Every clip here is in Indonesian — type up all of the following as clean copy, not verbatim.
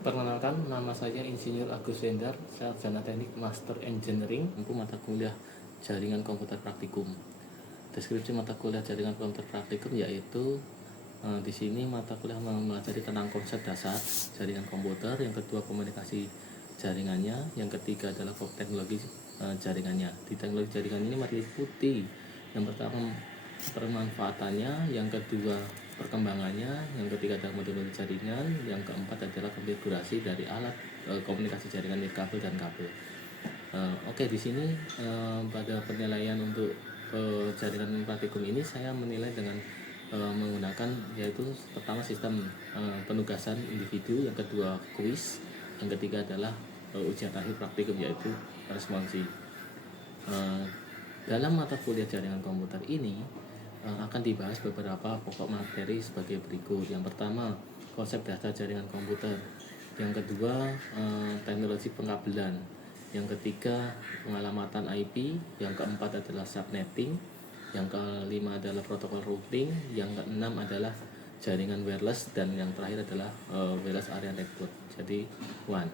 Perkenalkan, nama saya Insinyur Agus Wendar, sarjana teknik Master Engineering, untuk mata kuliah Jaringan Komputer Praktikum. Deskripsi mata kuliah Jaringan Komputer Praktikum yaitu di sini mata kuliah mempelajari tentang konsep dasar jaringan komputer, yang kedua komunikasi jaringannya, yang ketiga adalah teknologi jaringannya. Di teknologi jaringan ini meliputi yang pertama permanfaatannya, yang kedua perkembangannya, yang ketiga adalah model jaringan, yang keempat adalah konfigurasi dari alat komunikasi jaringan nirkabel dan kabel. Oke, di sini pada penilaian untuk jaringan praktikum ini saya menilai dengan menggunakan yaitu pertama sistem penugasan individu, yang kedua kuis, yang ketiga adalah ujian akhir praktikum yaitu responsi. Dalam mata kuliah jaringan komputer ini akan dibahas beberapa pokok materi sebagai berikut. Yang pertama, konsep dasar jaringan komputer. Yang kedua, teknologi pengkabelan. Yang ketiga, pengalamatan IP. Yang keempat adalah subnetting. Yang kelima adalah protokol routing. Yang keenam adalah jaringan wireless, dan yang terakhir adalah wireless area network. Jadi WAN.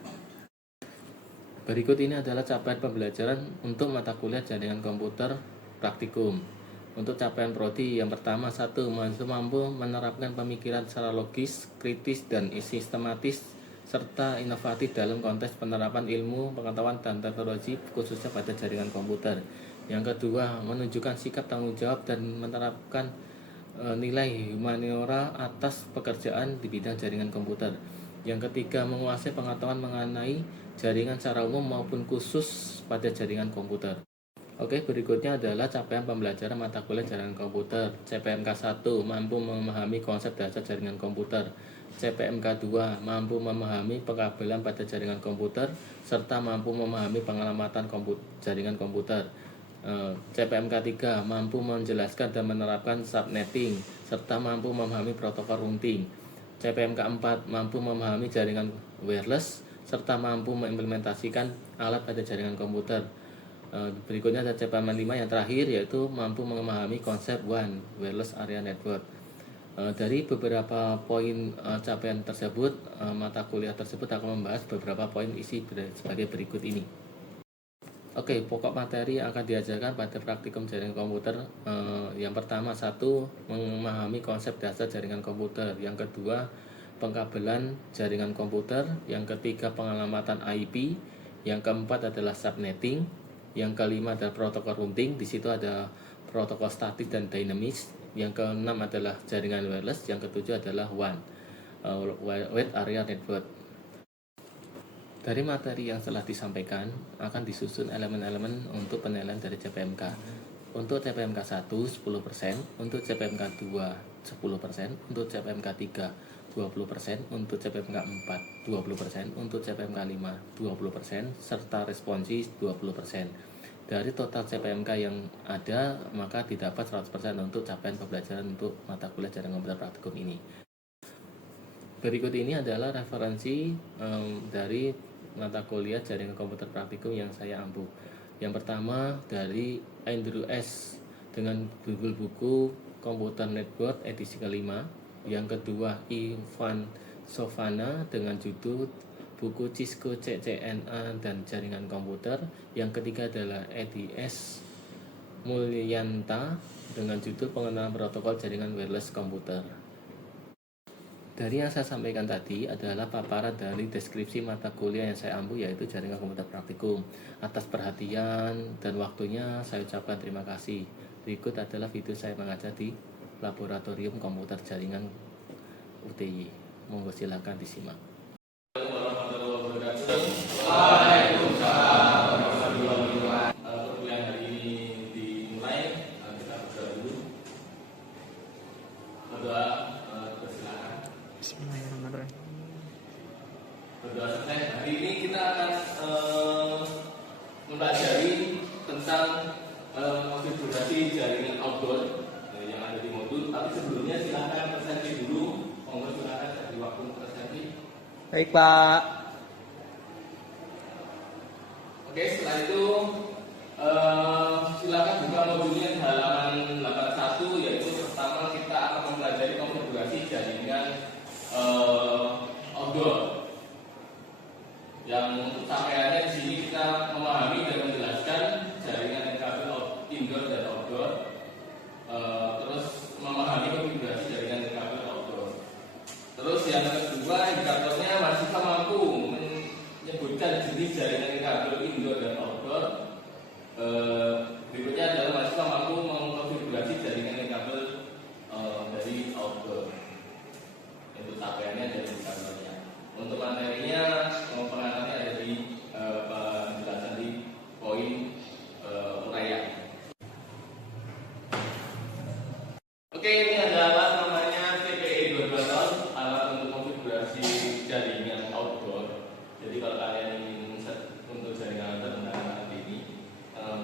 Berikut ini adalah capaian pembelajaran untuk mata kuliah jaringan komputer praktikum. Untuk capaian prodi, yang pertama, 1. Mahasiswa mampu menerapkan pemikiran secara logis, kritis, dan sistematis, serta inovatif dalam konteks penerapan ilmu, pengetahuan, dan teknologi khususnya pada jaringan komputer. Yang kedua, menunjukkan sikap tanggung jawab dan menerapkan nilai humaniora atas pekerjaan di bidang jaringan komputer. Yang ketiga, menguasai pengetahuan mengenai jaringan secara umum maupun khusus pada jaringan komputer. Oke, berikutnya adalah capaian pembelajaran mata kuliah jaringan komputer. CPMK 1, mampu memahami konsep dasar jaringan komputer. CPMK 2, mampu memahami pengkabelan pada jaringan komputer, serta mampu memahami pengalamatan jaringan komputer. CPMK 3, mampu menjelaskan dan menerapkan subnetting, serta mampu memahami protokol routing. CPMK 4, mampu memahami jaringan wireless, serta mampu mengimplementasikan alat pada jaringan komputer. Berikutnya ada CPMK 5 yang terakhir, yaitu mampu memahami konsep WAN, wireless area network. Dari beberapa poin capaian tersebut, mata kuliah tersebut akan membahas beberapa poin isi sebagai berikut ini. Oke, pokok materi yang akan diajarkan pada praktikum jaringan komputer. Yang pertama, 1. Memahami konsep dasar jaringan komputer. Yang kedua, pengkabelan jaringan komputer. Yang ketiga, pengalamatan IP. Yang keempat adalah subnetting. Yang kelima adalah protokol routing. Di situ ada protokol statis dan dinamis. Yang keenam adalah jaringan wireless. Yang ketujuh adalah WAN, wide area network. Dari materi yang telah disampaikan akan disusun elemen-elemen untuk penilaian dari CPMK. Untuk CPMK 1 10%, untuk CPMK 2 10%, untuk CPMK 3 20%, untuk CPMK 4 20%, untuk CPMK 5 20%, serta responsi 20%. Dari total CPMK yang ada, maka didapat 100% untuk capaian pembelajaran untuk mata kuliah jaringan komputer praktikum ini. Berikut ini adalah referensi dari mata kuliah jaringan komputer praktikum yang saya ampu. Yang pertama dari Andrew S. dengan judul buku Computer Network edisi kelima. Yang kedua Ivan Sovana dengan judul buku Cisco CCNA dan Jaringan Komputer. Yang ketiga adalah Eds Mulyanta dengan judul Pengenalan Protokol Jaringan Wireless Komputer. Dari yang saya sampaikan tadi adalah paparan dari deskripsi mata kuliah yang saya ampu, yaitu jaringan komputer praktikum. Atas perhatian dan waktunya saya ucapkan terima kasih. Berikut adalah video saya mengajar di Laboratorium Komputer Jaringan UTY. Monggo silakan disimak. Hari ini kita akan mempelajari tentang konfigurasi jaringan outdoor yang ada di modul. Tapi sebelumnya silakan presentasi dulu. Monggo silakan dari waktu presentasi. Baik, Pak. Oke, setelah itu silakan buka modulnya di halaman 81, yaitu pertama kita akan mempelajari konfigurasi jaringan outdoor.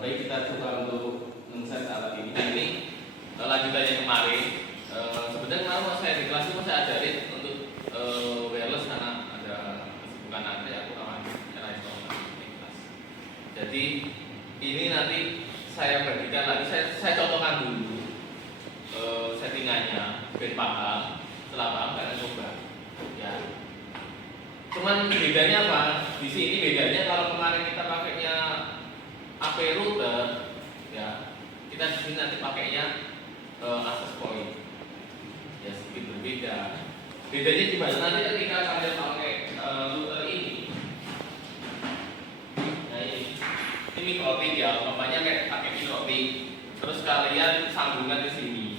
baik, kita coba untuk men-set alat ini. Nah, ini lanjutannya kemarin. Sebenarnya kalau saya di kelas itu saya ajarin untuk wireless karena ada kesibukan nanti aku akan nyerahin kelas. Jadi ini nanti saya bagikan lagi, saya contohkan dulu settingannya, biar paham. Setelah paham kalian coba. Ya. Cuman bedanya apa? Di sini bedanya kalau kemarin kita pakainya AP router, ya kita di sini nanti pakainya access point. Ya sedikit berbeda. Bedanya gimana? Nanti ketika kalian pakai router ini, nah ini mikrotik ya, umpamanya kayak pakai mikrotik, terus kalian sambungkan ke sini.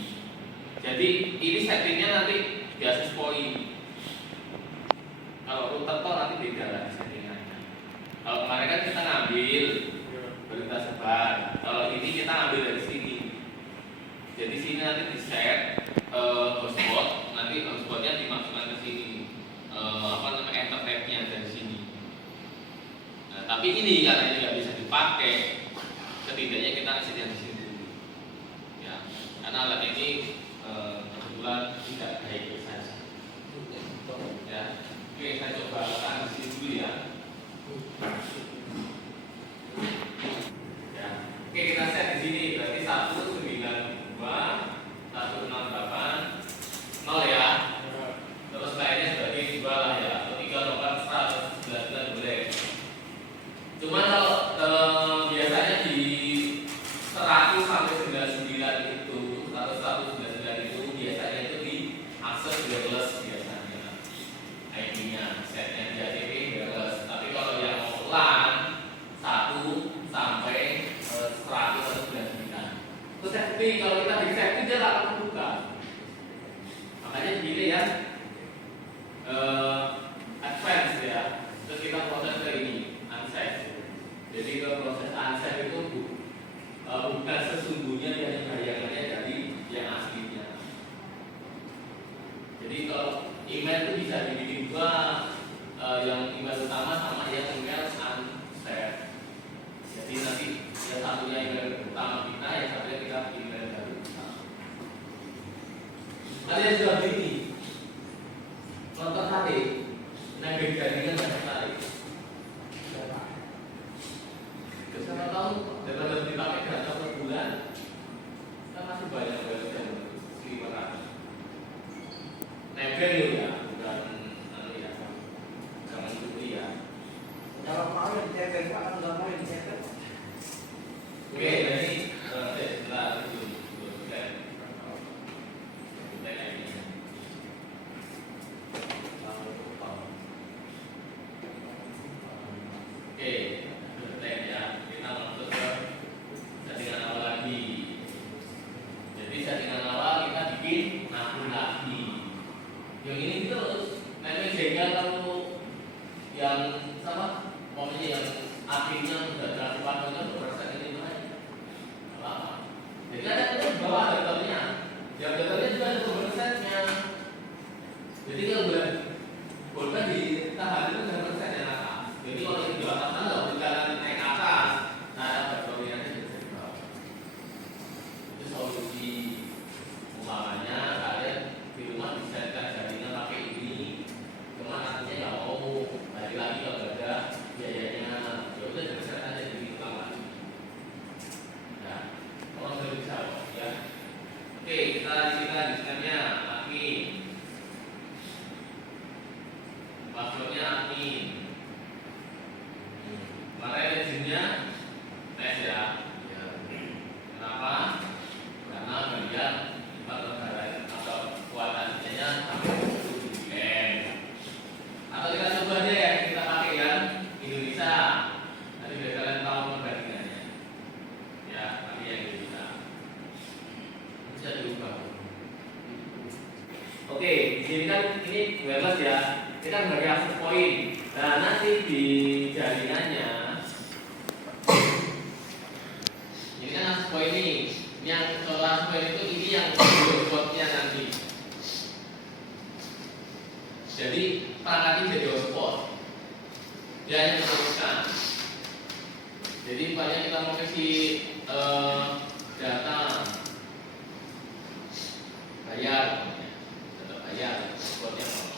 Jadi ini settingnya nanti di access point. Kalau router toh nanti beda lah settingannya. Kalau kemarin kan kita ngambil berita sebar. Kalau ini kita ambil dari sini. Jadi sini nanti di set hotspot, nanti hotspotnya dimasukkan ke sini. Internetnya dari sini. Nah, tapi ini karena ini nggak bisa dipakai, setidaknya kita kasih di sini dulu. Ya, karena alat ini kebetulan tidak baik saja. Ya. Oke, saya coba letakkan di sini dulu ya. Ya. Oke, kita set di sini berarti 192 168 0 ya. Terus lainnya sebagai 2 lah ya. Atau 3 199 boleh. Cuma kalau biasanya di 100 sampai 99 itu, 199 itu biasanya itu di akses wireless biasanya. IP-nya, setnya di ATP wireless. Tapi kalau yang mau LAN 1 sampai 199. Terus safety, kalau kita di safety dia akan terbuka. Makanya begini ya, advance ya. Terus kita proses ke ini unsafe. Jadi ke proses unsafe itu bukan sesungguhnya yang bayangannya dari yang aslinya. Jadi kalau email itu bisa dibikin dua, yang email utama sama yang email unsafe. Jadi nanti yang satunya email utama kita, yang satunya kita email baru. Kalian sudah begini, nonton tadi, naik jaringan dan tarik. Siapa tahu daripada dipakai data per bulan, kan masih banyak yang 500. Nebel ya, bukan ya, jangan curi ya. Kalau mau yang dicetak, kalau nggak mau yang dicetak. Oke, jadi setelah itu, yang ini terus, memang sehingga kalau yang sama, pokoknya yang akhirnya sudah transparan itu berasa ini mana? Lama. Jadi ada di bawah daftarnya, yang daftarnya juga ada persennya. Jadi kalau boleh ditahan itu dengan persen yang atas. Jadi kalau di atas kalau berjalan naik ke atas, nah ada daftarnya itu di bawah. Itu solusi umpamanya kalian di rumah bisa jaringan pakai ini, cuma nantinya nggak mau lagi kalau nggak ada biayanya, ya udah bisa aja di kamar. Ya, orang sudah bisa kok ya. Oke, kita lanjutkannya admin, passwordnya admin. Kemarin lezinnya tes ya. Kenapa? Karena bagian atau kuotasinya sampai 10 M. Atau kita coba deh, kita pakai yang Indonesia. Nanti biar kalian tahu perbandingannya. Ya, pakai yang Indonesia. Bisa diubah. Oke, di sini kan ini wireless ya. Ini kan sebagai access point. Nah, nanti di jaringannya ini kan access point ini. Yang kelas point itu ini yang hotspotnya nanti. Jadi perangkat ini jadi hotspot. Dia hanya meneruskan. Jadi banyak kita mau kasih data bayar, data bayar, hotspotnya mau.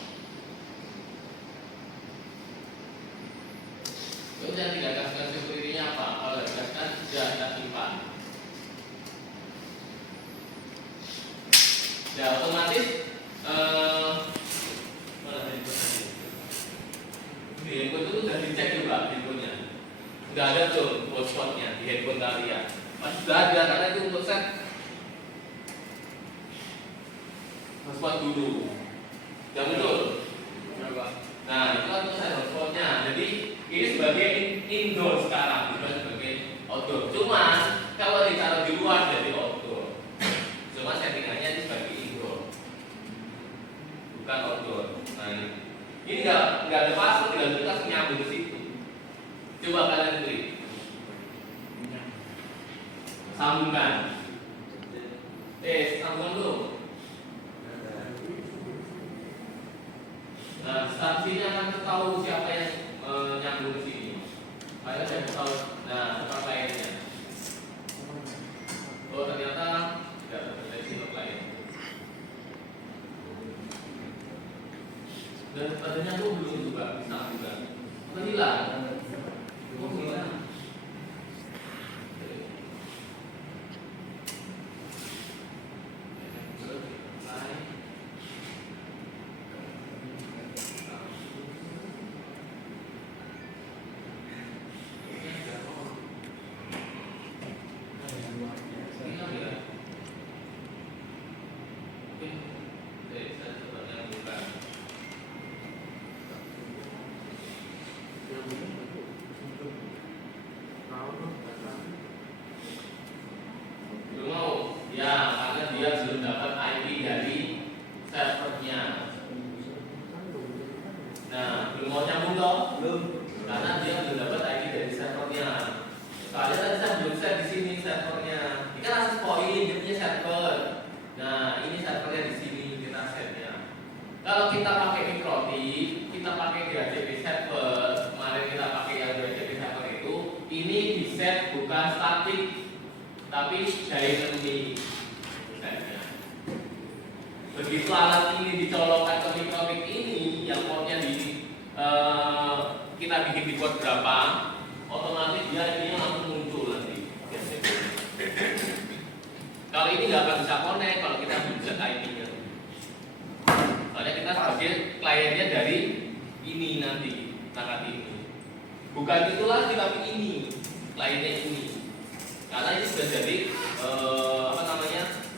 Kemudian tidak kasihkan security-nya apa? Kalau kasihkan sudah kita simpan. Ya otomatis mana handphone tadi? Di handphone itu sudah dicek juga handphonenya. Sudah ada tuh hotspotnya di handphone kalian. Masih sudah ada karena itu untuk set hotspot dulu. Yang betul. Nah itu kan untuk set hotspotnya. Jadi ini sebagai indoor sekarang, bukan sebagai outdoor. Cuma kalau ditaruh di luar jadi outdoor. Cuma settingannya ini sebagai indoor, bukan outdoor. Nah ini nggak ada password, tinggal kita nyambung ke situ. Coba kalian klik, sambungkan. Sambungkan dulu. Nah saksinya akan tahu siapa yang nyambung ke sini. Kalian saya tahu. Nah tempat lainnya. Oh ternyata tidak terdeteksi untuk lain. Dan adanya aku belum juga bisa juga. Hilang. Oh hilang. Belum mau? Ya, karena dia belum dapat IP dari servernya. Nah, belum mau nyambung toh? Belum. Karena dia belum dapat IP dari servernya. Soalnya tadi saya belum set di sini servernya. Ini kan akses point, dia punya server. Nah, ini servernya di sini kita setnya. Kalau kita pakai mikrotip, kita pakai DHCP server. Kemarin kita pakai yang DHCP server itu, ini di set bukan static, tapi dynamic. Begitu alat ini dicolokkan ke mikrotip ini, yang portnya kita bikin di port berapa, otomatis dia ini langsung muncul nanti. Kalau ini nggak akan bisa connect kalau kita belum set IP-nya. Soalnya kita sebagai kliennya dari ini nanti, perangkat ini. Bukan itu lagi tapi ini, kliennya ini. Karena ini sudah jadi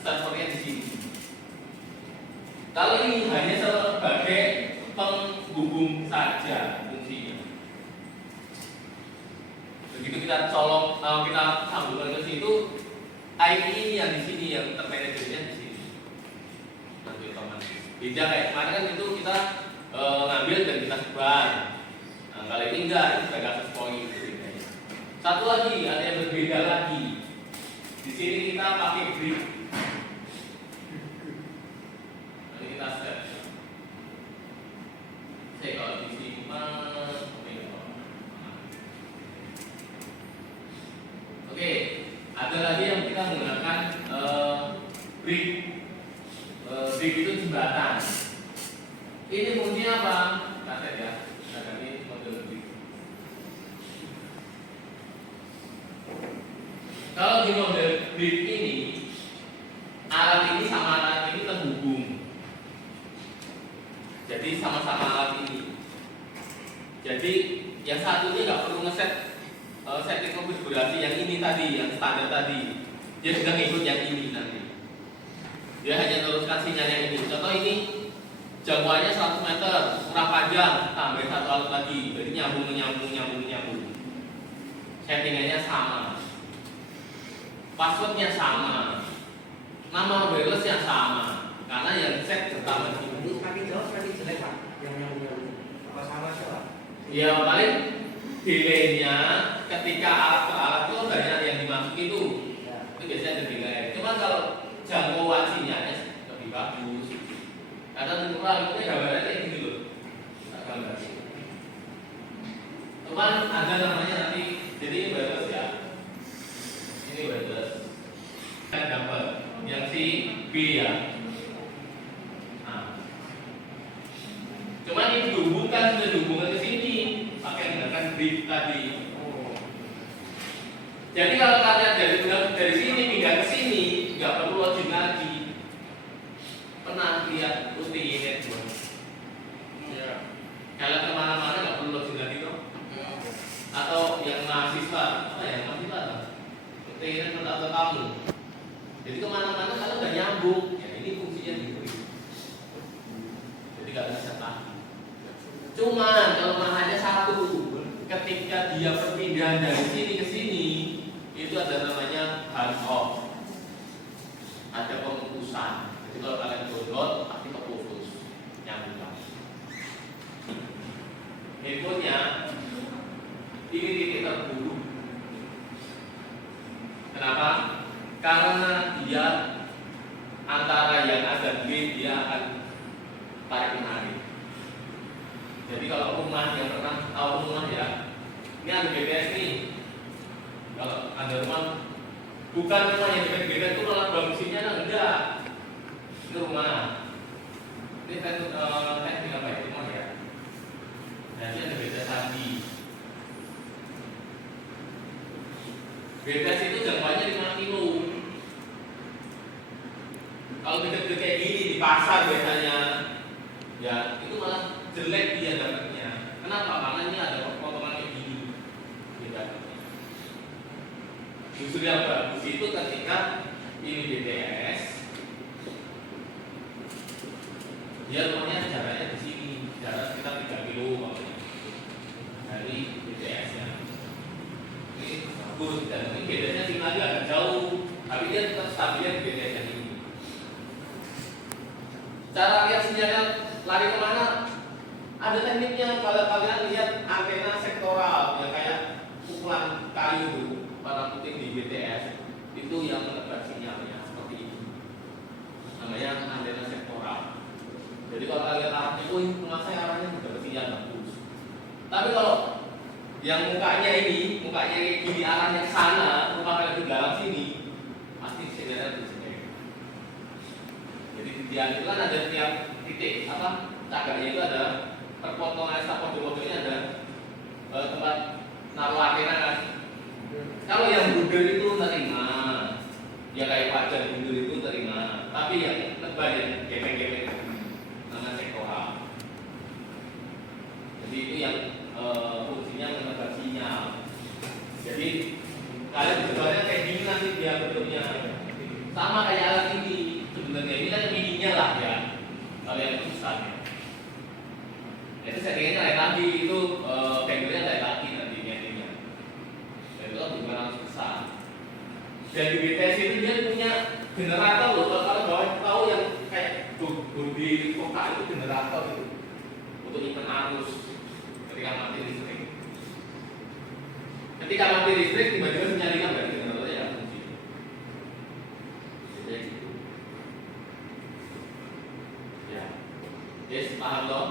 servernya di sini. Kalau ini hanya sebagai penghubung saja fungsinya. Begitu kita colok, kita sambungkan ke situ, IP ini yang di sini yang termanajernya di sini. Nanti otomatis. Beda kayak kemarin kan itu kita ngambil dan kita sebar. Nah, kali ini enggak, ini sebagai akses point itu bedanya. Satu lagi ada yang berbeda lagi. Di sini kita pakai grid. Nanti kita set. Saya kalau disimpan, oke, ada lagi yang kita menggunakan brick. Brick itu jembatan. Ini fungsinya apa? Kita set ya. Kita ganti model brick. Kalau di model brick ini, alat ini sama alat ini terhubung. Jadi sama-sama alat ini. Jadi yang satunya nggak perlu ngeset setting konfigurasi yang ini tadi, yang standar tadi. Dia sudah ngikut yang ini nanti. Dia hanya teruskan sinyal yang ini. Contoh ini jangkauannya 100 meter, kurang panjang, tambah satu alat lagi. Jadi nyambung. Settingannya sama. Passwordnya sama. Nama wirelessnya sama. Karena yang set pertama Ini semakin jauh semakin jelek Pak. Yang apa sama sih Pak? ya paling delaynya ketika alat ke alat itu banyak yang dimasuki itu biasanya ada delay. Cuma kalau jangkauan sinyalnya lebih bagus. Karena kurang itu gambarnya kayak gitu loh. Gambar. Cuman ada namanya nanti, jadi ini bagus ya. ya. Nah, cuman ini sudah dihubungkan ke sini pakai menggunakan grip tadi. Jadi kalau kalian dari sini pindah ke sini, nggak perlu login lagi. Pernah lihat usti ini tuh? Ya. Kalian kemana-mana nggak perlu login lagi tuh? Atau yang mahasiswa, apa ya mahasiswa? Usti ini atau kamu? Jadi kemana-mana kalian udah nyambung. Ya ini fungsinya gitu. Jadi nggak bisa lagi. Cuman kalau hanya satu, ketika dia perpindahan dari sini ke sini, itu ada namanya hand off, ada pemutusan. Jadi kalau kalian download pasti keputus, nyambung lagi. Handphonenya ini titik terburuk. Kenapa? Karena dia antara yang ada gate dia akan tarik menarik. Jadi kalau rumah yang pernah tahu rumah ya, ini ada BTS nih. Kalau ada rumah, bukan rumah yang dekat-dekat itu malah bagusinya enggak. Itu rumah. Ini teknik apa ya rumah ya? Nanti ada BTS sandi. BTS itu jangkauannya 5 kilo. Kalau dekat-dekat kayak gini di pasar biasanya, ya itu malah jelek dia dapatnya. Kenapa? Karena ini ada potongan kayak gini. Justru yang bagus itu ketika ini BTS, dia rumahnya jaraknya di sini, jarak sekitar 3 kilo dari BTS-nya. Ini bagus dan ini BTS-nya sinyalnya agak jauh, tapi dia tetap stabil di BTS yang ini. Cara lihat sinyalnya lari kemana? Ada tekniknya. Kalau kalian lihat antena sektoral yang kayak pukulan kayu warna putih di BTS itu yang menebar sinyalnya seperti ini, namanya antena sektoral. Jadi kalau kalian arahnya, rumah saya arahnya sudah sinyal bagus. Tapi kalau yang mukanya kayak gini arahnya ke sana, rumah kalian di dalam sini, pasti sinyalnya di sini. Jadi di itu kan ada tiap titik apa cagaknya itu ada perpotongan pojok-pojoknya ada tempat naruh antena kan. Kalau yang bunder itu terima, ya kayak wajar bunder itu terima. Tapi yang lebar yang gepeng-gepeng namanya sektoral. Jadi itu yang fungsinya menebar sinyal. Jadi kalian bentuknya kayak gini nanti dia bentuknya sama kayak alat ini. Sebenarnya ini kan mininya lah ya. Kalian besarnya. Itu settingannya lain lagi, itu bangernya lain lagi nantinya. Dan itu kan bukan langsung besar. Dan di BTS itu dia punya generator loh. Kalau bawah tahu yang kayak bodi kota itu generator itu untuk nyimpen arus ketika mati listrik. Ketika mati listrik tiba-tiba sinyalnya dari generatornya ya fungsi. Jadi gitu. Ya, yes paham loh.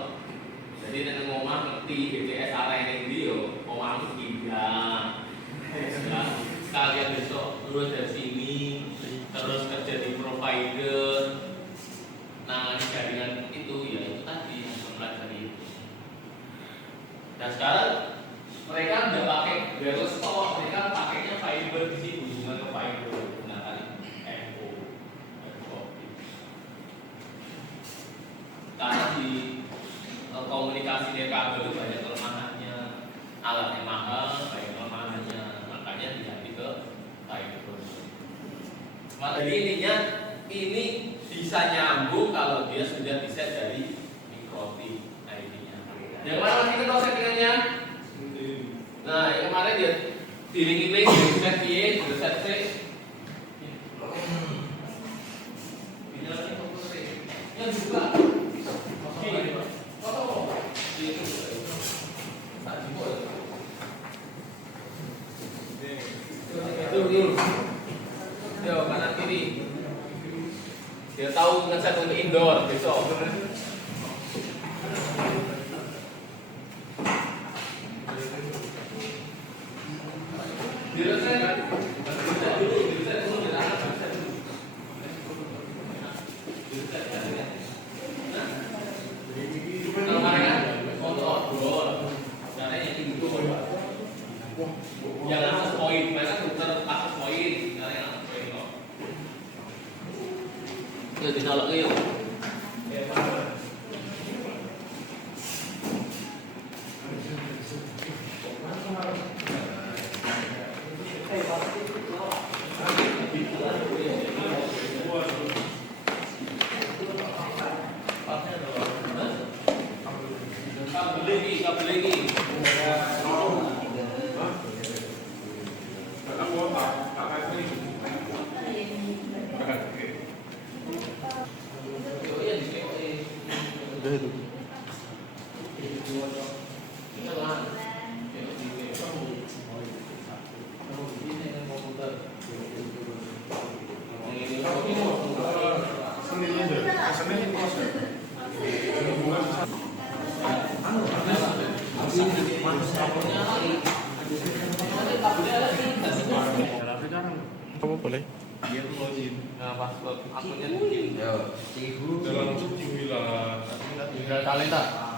Jadi dengan ngomong ngerti BTS arah yang dia, ngomong pindah. Kalian besok lulus dari sini, terus kerja di provider, nangani jaringan itu ya itu tadi mempelajari. Dan sekarang mereka udah pakai wireless talk, mereka pakainya fiber di sini, hubungan ke fiber menggunakan FO. Karena di komunikasi dari kabel itu banyak kelemahannya, alatnya mahal, banyak kelemahannya, makanya diganti ke fiber. Maka jadi intinya ini bisa nyambung kalau dia sudah bisa dari mikroti ID-nya. Yang mana masih tahu settingannya? Nah, yang kemarin dia diring-iring, set Y, set C. Yang juga. Yo, kanan kiri. Dia tahu ngeset untuk indoor besok. Ya dicolok yuk. Kamu boleh? Dia tuh login. Nah, password akunnya login. Yo, Cibu. Jalan Ciwila. Indra Talenta.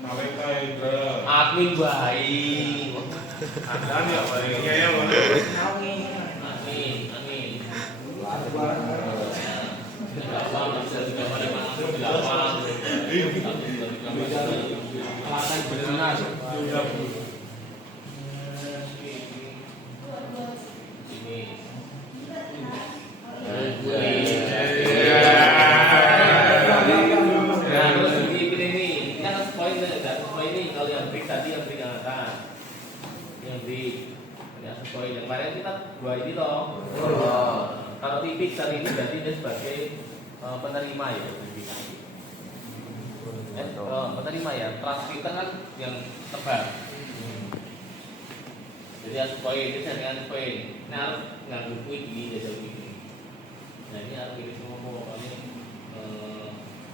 Talenta Indra. Admin baik. Ada nih apa ya? Iya ya, Bang. Amin. Gampang, bisa digambar mana pun gampang. Alasan berjelas. Yang kemarin kita dua ini loh. Kalau tipik kali ini berarti dia sebagai penerima ya, verifikasi. Penerima ya, transkriptor kan yang tebal. Jadi harus poin, ini dengan poin. Ini harus nganggur poin ini jadi ini. Nah ini harus pilih semua mau kami.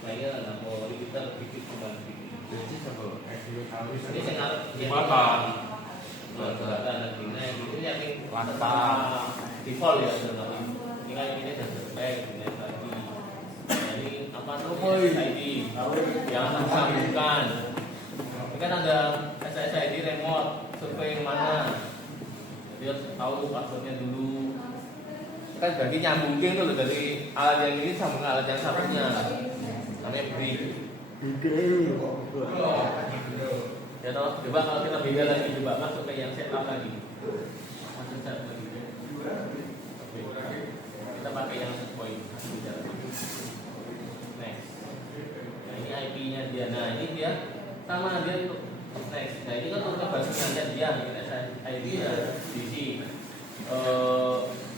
Saya nggak mau kita pikir kembali. Jadi apa? Ini saya harus Jembatan. Jembatan nanti. Nah itu yang lantas default ya sebenarnya. Ini kan ini sudah selesai dengan lagi. Nah ini apa namanya SSID yang akan disambungkan. Ini kan ada SSID remote survei yang mana. Jadi harus tahu passwordnya dulu. Kan berarti nyambungin tuh dari alat yang ini sambung alat yang satunya. Namanya brick. Ya toh, coba kalau kita beda lagi, coba masuk ke yang setup lagi. Masuk setup lagi. Oke. Kita pakai yang point. Next. Nah ini IP-nya dia. Nah ini dia sama dia untuk next. Nah ini kan untuk basisnya dia, ID-nya diisi.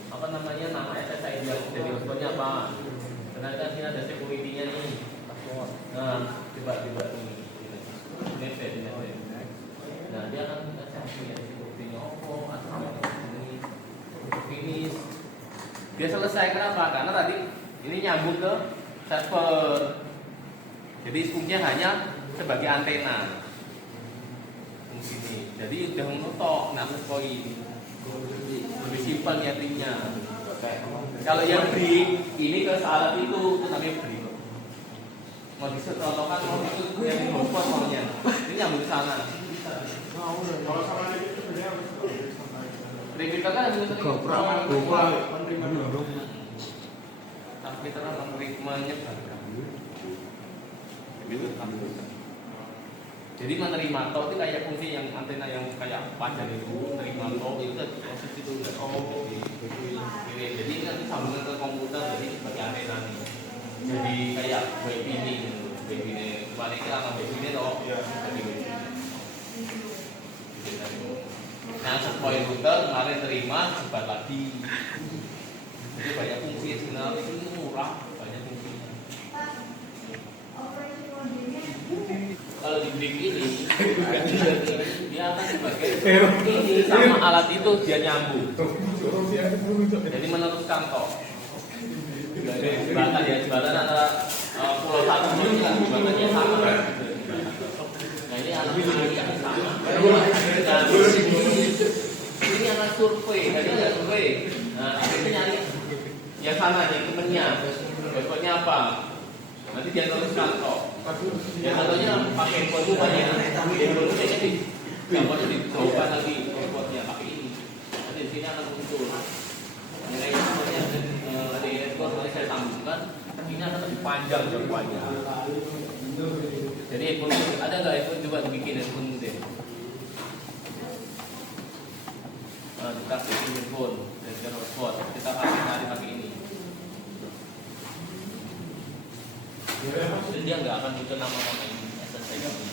Apa namanya nama SSID yang jadi hostnya apa? Karena kan sini ada security-nya nih. Nah coba ini. Ini. Nah dia akan kita cari ya security-nya apa atau ini finish. Dia selesai kenapa? Karena tadi ini nyambung ke server. Jadi fungsinya hanya sebagai antena. Fungsi ini. Jadi udah menutup namun poin. Lebih simpel niatnya. Kalau yang brick ini ke alat itu namanya brick. Mau disetrotokan mau itu yang hotspot maunya. Ini nyambung ke sana. Kalau sama lagi itu beda apa? Brick kan ada Penerima. tapi terang menyebarkan. Jadi menerima tol itu kayak fungsi yang antena yang kayak panjang itu menerima tol itu proses itu jadi ini nanti sambungan ke komputer jadi sebagai antena nih. Jadi kayak web ini kemarin kita nggak web ini loh. Nah sesuai router kemarin terima sebat lagi. Jadi banyak fungsi sebenarnya itu murah banyak fungsinya. Kalau di brick ini dia akan sebagai ini sama alat itu dia nyambung. Jadi meneruskan toh. Jembatan ya jembatan antara pulau satu dengan jembatannya sama. Nah ini alat yang sama. Nah ini anak survei, jadi nggak survei. Nah itu nyari yang sana nih temennya, besoknya apa? Nanti dia teruskan toh. Yang satunya pakai handphone itu banyak. Handphone itu kayaknya di gambarnya dijauhkan lagi handphonenya pakai ini. Nanti di sini akan muncul. Mengenai namanya ada handphone, nanti saya sambungkan. ini akan lebih panjang jangkauannya. Jadi ada nggak iPhone, coba dibikin iPhone deh. Kita bikin handphone dan kita hotspot, kita kasih cari pakai ini. Dan dia nggak akan muncul nama-nama ini, selesai kamu.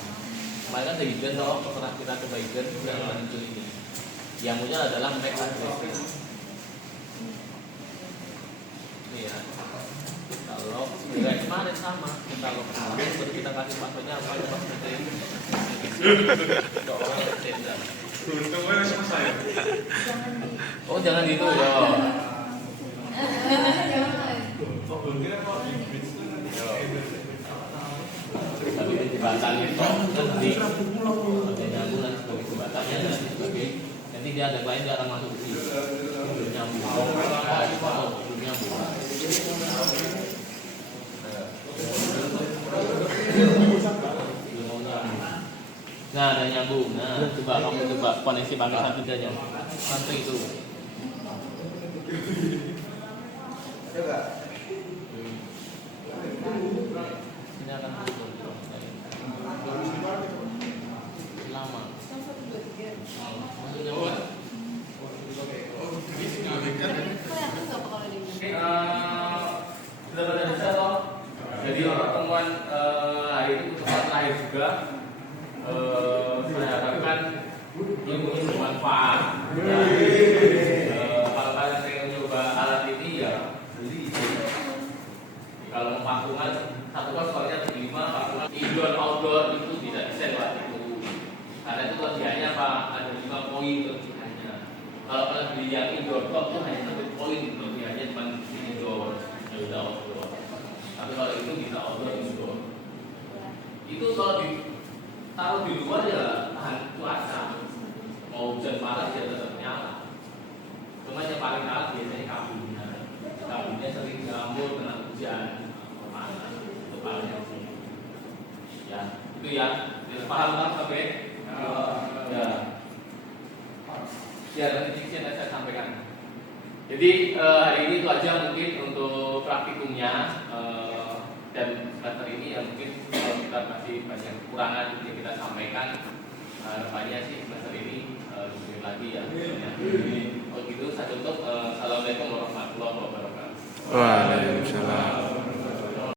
Kemarin kan ada hidden loh, setelah kita coba hidden sudah nggak muncul ini. Yang muncul adalah MAC address. Ini ya. Kalau kayak kemarin sama, kita log kemarin, baru kita kasih passwordnya apa ya passwordnya ini. Orang standar. Untungnya selesai. Oh jangan gitu ya. Tapi di jembatan itu nanti nyambung dan sebagai jembatannya dan sebagai nanti dia ada lain dia akan masuk di sini nyambung nyambung. Nah ada nyambung. Nah coba kamu coba koneksi pakai satu saja nanti itu. Ini akan muncul lama. Sudah pada bisa toh. Jadi pertemuan hari ini pertemuan terakhir juga. Saya harapkan ilmu ini bermanfaat. Kalau kalian pengen mencoba alat ini ya beli. Kalau mau patungan satu kos soalnya 5 patungan indoor outdoor itu tidak bisa lewat itu. Karena itu kelebihannya apa? Ada 5 poin kelebihannya. Kalau kalian beli yang indoor top itu hanya 1 poin kelebihannya cuma indoor, ya udah outdoor. Tapi kalau itu bisa outdoor indoor. Itu kalau taruh di luar ya tahan cuaca. Mau hujan panas ya tetap nyala. Cuma yang paling kalah biasanya kabinnya. Kabinnya sering gambur kena hujan panas. Itu paling ya. Itu ya. Paham kan sampai? Ya. Ya nanti yang saya sampaikan. Jadi hari ini itu aja mungkin untuk praktikumnya. Dan semester ini ya mungkin kalau kita masih banyak kekurangan yang kita sampaikan, harapannya sih semester ini lebih lagi ya. Kalau gitu saya tutup. Assalamualaikum warahmatullahi wabarakatuh. Waalaikumsalam.